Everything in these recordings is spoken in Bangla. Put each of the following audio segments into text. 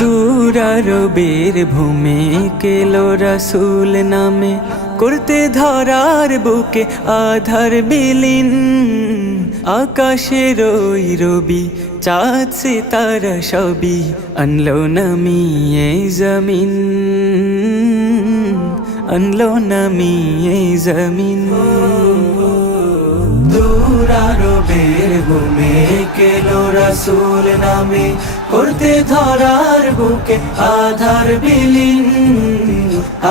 দুরারবের ভূমে কেলো রাসূল নামে, করতে ধরার বুকে আধার বিলীন। আকাশের ওই রবি চাঁদ সিতারা সবই আনলো নামিয়ে জমিন, আনলো নামিয়ে জমিন। দুরারবের ভূমে কেলো রাসূল নামে, করতে ধরার বুকে আধার বিলীন।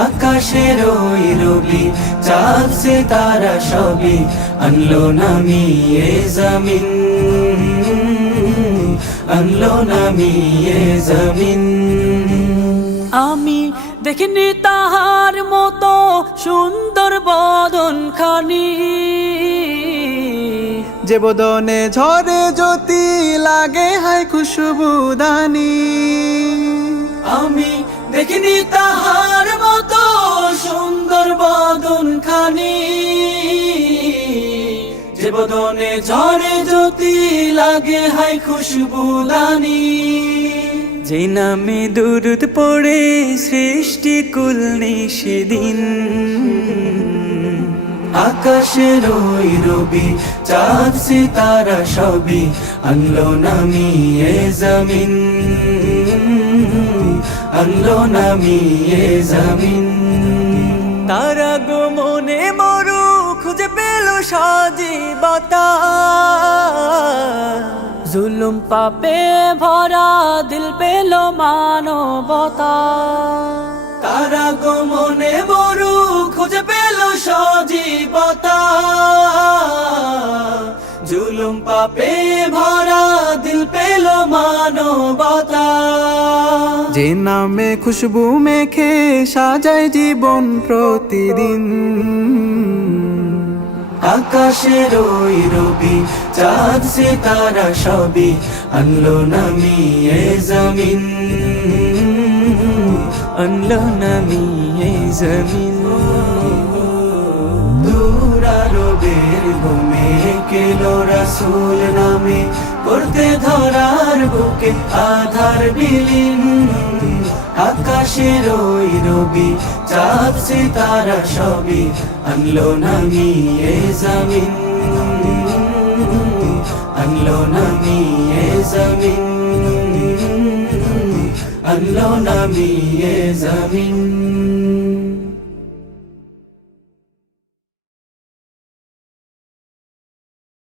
আকাশের ওই রবি চাঁদ সিতারা সবই আনলো নামিয়ে জমিন, আনলো নামিয়ে জমিন। আমি দেখিনি তাহার মতো সুন্দর বদন খানি, যে বদনে ঝরে জ্যোতি লাগে হায় খুশবুদানি। আমি দেখিনি তাহার মতো সুন্দর বদন খানি, যে বদনে ঝরে জ্যোতি লাগে হায় খুশবুদানি। যে নামে দুরুদ পড়ে সৃষ্টি কুল নিষিদিন। আকাশের ওই রবি চাঁদ সিতারা সবই আনলো নামিয়ে জমিন, আনলো নামিয়ে জমিন। তারা গো মনে মরু খুঁজে পেল সজীবতা, জুলুম পাপে ভরা দিল পেল মানবতা। তারা গো মনে মরু খুঁজে পেল সজীবতা, জুলুম পাপে ভরা দিল পেল মানবতা। যে নামে খুশবু মেখে সাজায় জীবন প্রতিদিন। আকাশের ওই রবি চাঁদ সিতারা সবই আনলো নামিয়ে জমিন, আনলো নামিয়ে জমিন। দুরারবের ভূমে কেলো রাসূল নামে, করতে ধরার বুকে আধার বিলীন। আকাশের ওই রবি চাঁদ সিতারা সবই আনলো নামিয়ে জমিন, আনলো নামিয়ে জমিন, আনলো নামিয়ে জমিন।